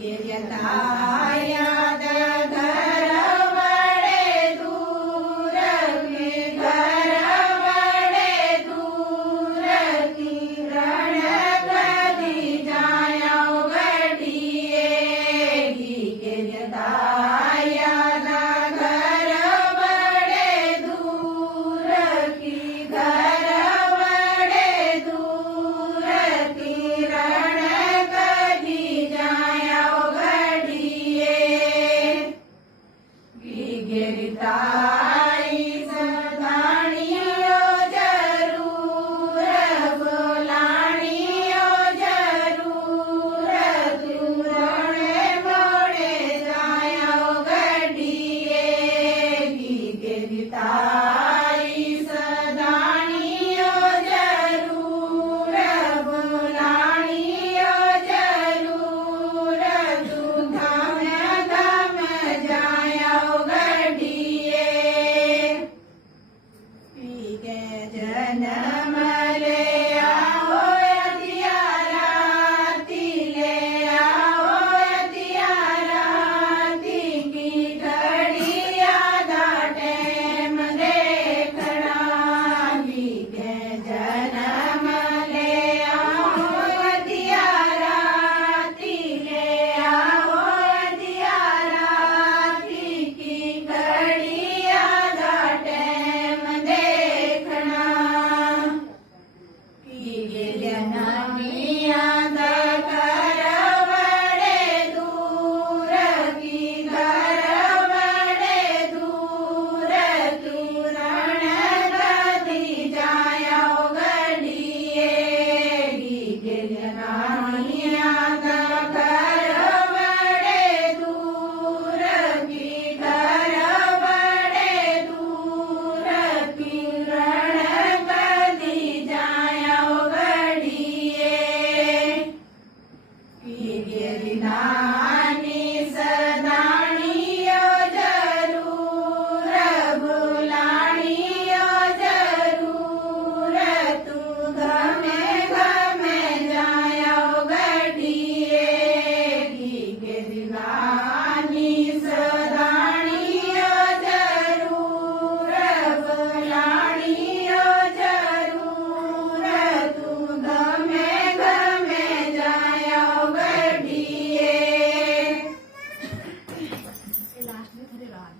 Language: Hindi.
याद घर बड़े दूर के घर बड़े दूर किरण कदी जायो गढ़िए के याद घर बड़े दूर की घर बड़े दूर किरण कदी जायो गढ़िए गिरताई सदानियो जरूर बोलानियो जरूर तुरणे मोड़े जायो गढ़िए गिरताई सदानियो जरूर बोलानियो जरूर तू धम धम जायो गढ़िए के जन्म ले आओ अतियाराती ले आओ अतियाराती की घड़ी आधा टेम देखना के जन्म ले आओ अतियाराती ले आओ अतियाराती की घड़ी आधा टेम देखना याद घर बड़े दूर की घर बड़े दूर तुरण कदी जायो गढ़िए याद घर बड़े दूर की घर बड़े दूर किरण कदी जायो गढ़िए नानी सदानियो जरूर बुलानियो जरूर तू घमे घमे जायो गढ़िए नानी सदानियो जरूर बुलानियो जरूर तू घमे घमे जायो गढ़िए। लास्ट में थोड़ी रात